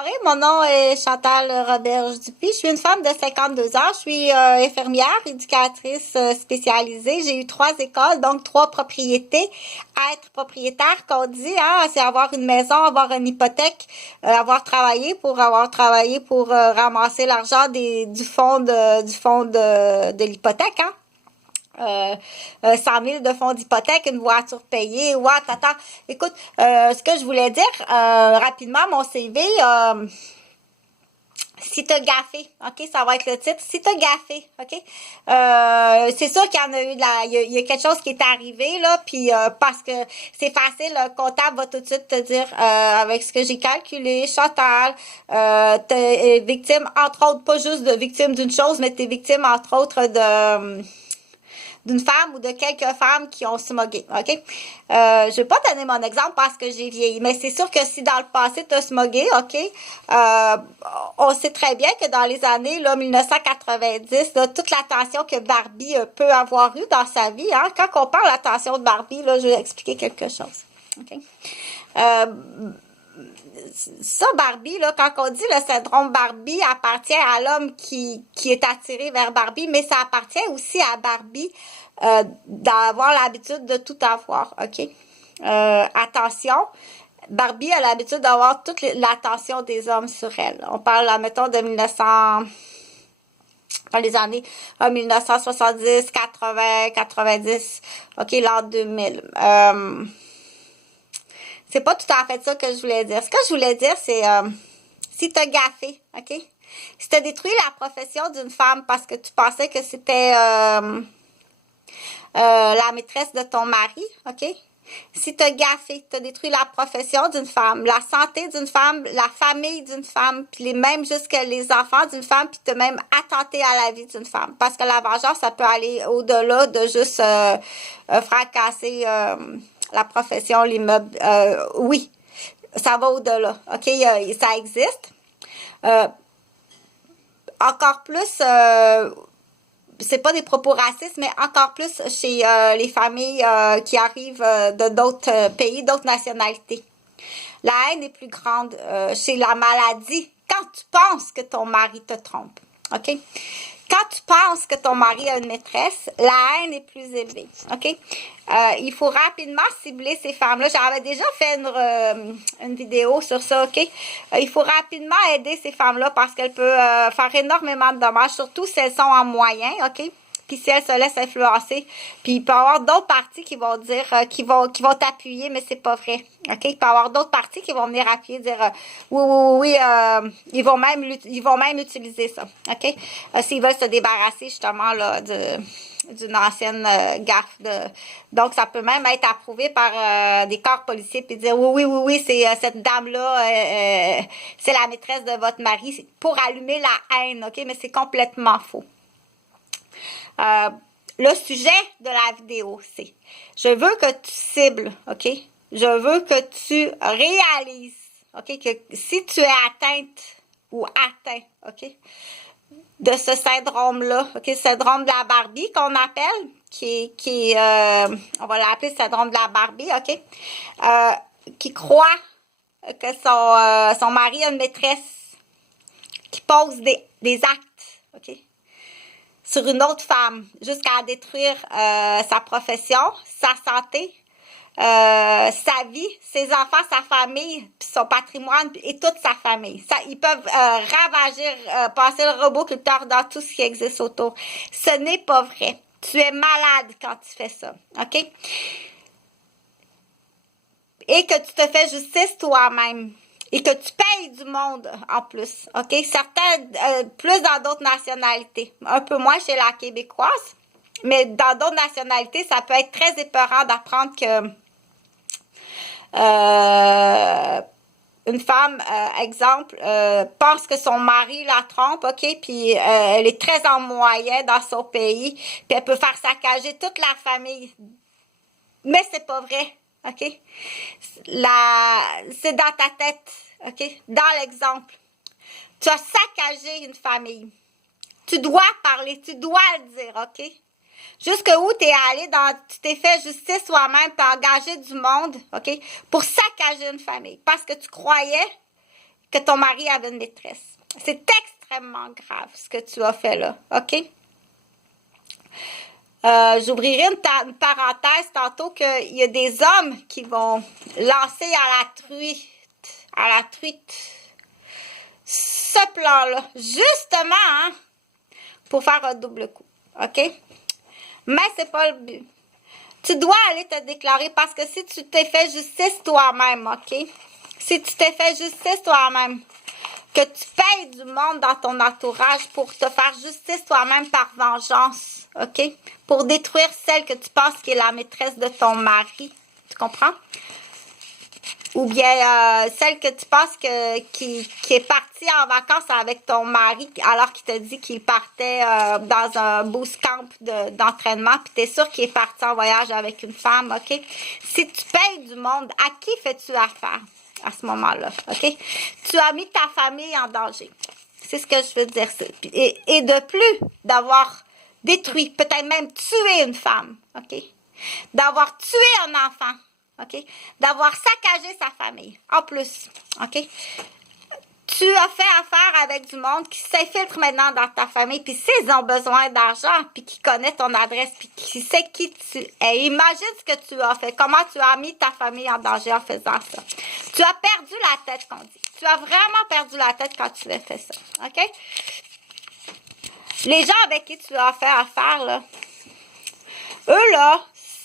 soirée, mon nom est Chantal Roberge-Dupuis. Je suis une femme de 52 ans. Je suis infirmière, éducatrice spécialisée. J'ai eu 3 écoles, donc 3 propriétés. Être propriétaire, qu'on dit, hein, c'est avoir une maison, avoir une hypothèque, avoir travaillé pour ramasser l'argent du fond de l'hypothèque, hein. 100 000 de fonds d'hypothèque, une voiture payée, tata. Écoute, ce que je voulais dire rapidement, mon CV, si t'as gaffé, ok, ça va être le titre. Si t'as gaffé, ok, c'est sûr qu'il y en a eu il y a quelque chose qui est arrivé là, puis parce que c'est facile, le comptable va tout de suite te dire avec ce que j'ai calculé, Chantal, t'es victime entre autres, pas juste de victime d'une chose, mais t'es victime entre autres d'une femme ou de quelques femmes qui ont smogué, ok? Je vais pas donner mon exemple parce que j'ai vieilli, mais c'est sûr que si dans le passé tu as smogué, ok? On sait très bien que dans les années là, 1990, là, toute l'attention que Barbie peut avoir eue dans sa vie, hein? Quand on parle d'attention de Barbie, là, je vais expliquer quelque chose, ok? Ça, Barbie, là, quand on dit le syndrome Barbie appartient à l'homme qui est attiré vers Barbie, mais ça appartient aussi à Barbie d'avoir l'habitude de tout avoir, ok? Attention, Barbie a l'habitude d'avoir toute l'attention des hommes sur elle. On parle, mettons, de 1900... dans les années 1970, 80, 90, ok, l'an 2000. C'est pas tout à fait ça que je voulais dire. Ce que je voulais dire, c'est si t'as gaffé, ok? Si t'as détruit la profession d'une femme parce que tu pensais que c'était la maîtresse de ton mari, ok? Si t'as gaffé, t'as détruit la profession d'une femme, la santé d'une femme, la famille d'une femme, puis même jusqu'à les enfants d'une femme, puis t'as même attenté à la vie d'une femme. Parce que la vengeance, ça peut aller au-delà de juste fracasser la profession, l'immeuble. Oui, ça va au-delà. OK, ça existe. Encore plus, c'est pas des propos racistes, mais encore plus chez les familles qui arrivent de d'autres pays, d'autres nationalités. La haine est plus grande chez la maladie quand tu penses que ton mari te trompe. OK? Quand tu penses que ton mari a une maîtresse, la haine est plus élevée. OK? Il faut rapidement cibler ces femmes-là. J'avais déjà fait une vidéo sur ça. OK? Il faut rapidement aider ces femmes-là parce qu'elles peuvent faire énormément de dommages, surtout si elles sont en moyen. OK? Puis si elles se laissent influencer, puis il peut y avoir d'autres parties qui vont dire, qui vont t'appuyer, mais c'est pas vrai, ok? Il peut y avoir d'autres parties qui vont venir appuyer, dire, oui, ils vont même utiliser ça, ok? S'ils veulent se débarrasser justement là d'une ancienne gaffe donc ça peut même être approuvé par des corps policiers puis dire oui c'est cette dame là c'est la maîtresse de votre mari pour allumer la haine, ok? Mais c'est complètement faux. Le sujet de la vidéo, c'est je veux que tu cibles, ok? Je veux que tu réalises, ok? Que si tu es atteinte ou atteint, ok? De ce syndrome-là, ok? Syndrome de la Barbie qu'on appelle, on va l'appeler syndrome de la Barbie, ok? Qui croit que son mari a une maîtresse, qui pose des actes, ok? Sur une autre femme, jusqu'à détruire sa profession, sa santé, sa vie, ses enfants, sa famille, puis son patrimoine et toute sa famille. Ils peuvent ravager, passer le roboculteur dans tout ce qui existe autour. Ce n'est pas vrai. Tu es malade quand tu fais ça, ok? Et que tu te fais justice toi-même. Et que tu payes du monde en plus, ok? Certains, plus dans d'autres nationalités. Un peu moins chez la québécoise. Mais dans d'autres nationalités, ça peut être très épeurant d'apprendre que une femme, exemple, pense que son mari la trompe, ok? Puis elle est très en moyen dans son pays. Puis elle peut faire saccager toute la famille. Mais c'est pas vrai. OK? C'est dans ta tête. OK? Dans l'exemple. Tu as saccagé une famille. Tu dois parler. Tu dois le dire. OK? Jusqu'où tu es allé tu t'es fait justice toi-même, tu as engagé du monde. OK? Pour saccager une famille. Parce que tu croyais que ton mari avait une maîtresse. C'est extrêmement grave ce que tu as fait là, OK? J'ouvrirai une parenthèse tantôt qu'il y a des hommes qui vont lancer à la truite, ce plan-là, justement, hein, pour faire un double coup, OK? Mais c'est pas le but. Tu dois aller te déclarer parce que si tu t'es fait justice toi-même, OK? Si tu t'es fait justice toi-même, que tu payes du monde dans ton entourage pour te faire justice toi-même par vengeance, OK? Pour détruire celle que tu penses qui est la maîtresse de ton mari. Tu comprends? Ou bien celle que tu penses qui est partie en vacances avec ton mari alors qu'il te dit qu'il partait dans un boost camp d'entraînement, puis tu es sûr qu'il est parti en voyage avec une femme, OK? Si tu payes du monde, à qui fais-tu affaire à ce moment-là, OK? Tu as mis ta famille en danger. C'est ce que je veux dire. Et de plus, d'avoir détruit, peut-être même tué une femme, OK? D'avoir tué un enfant, OK? D'avoir saccagé sa famille, en plus, OK? Tu as fait affaire avec du monde qui s'infiltre maintenant dans ta famille, puis s'ils ont besoin d'argent, puis qui connaît ton adresse, puis qui sait qui tu es. Imagine ce que tu as fait, comment tu as mis ta famille en danger en faisant ça. Tu as perdu la tête, qu'on dit. Tu as vraiment perdu la tête quand tu as fait ça, OK? Les gens avec qui tu as fait affaire, là, eux, là,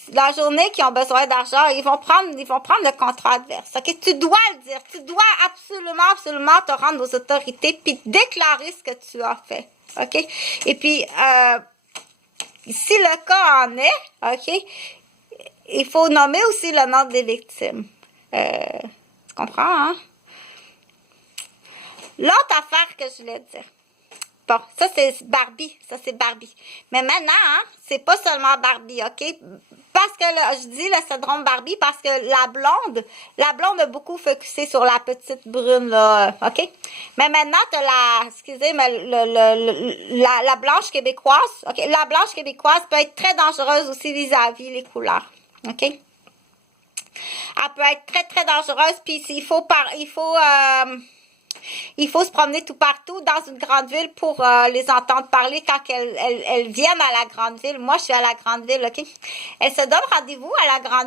la journée qui ont besoin d'argent, ils vont prendre le contrat adverse. OK? Tu dois le dire. Tu dois absolument te rendre aux autorités puis déclarer ce que tu as fait. OK? Et puis, si le cas en est, OK, il faut nommer aussi le nom des victimes. Tu comprends, hein? L'autre affaire que je voulais dire. Bon, ça c'est Barbie, Mais maintenant, hein, c'est pas seulement Barbie, OK? Parce que là, je dis le syndrome Barbie parce que la blonde a beaucoup focusé sur la petite brune, là, OK? Mais maintenant, la blanche québécoise, OK? La blanche québécoise peut être très dangereuse aussi vis-à-vis les couleurs, OK? Elle peut être très, très dangereuse, puis il faut se promener tout partout dans une grande ville pour les entendre parler quand elles viennent à la grande ville. Moi, je suis à la grande ville, OK? Elles se donnent rendez-vous à la grande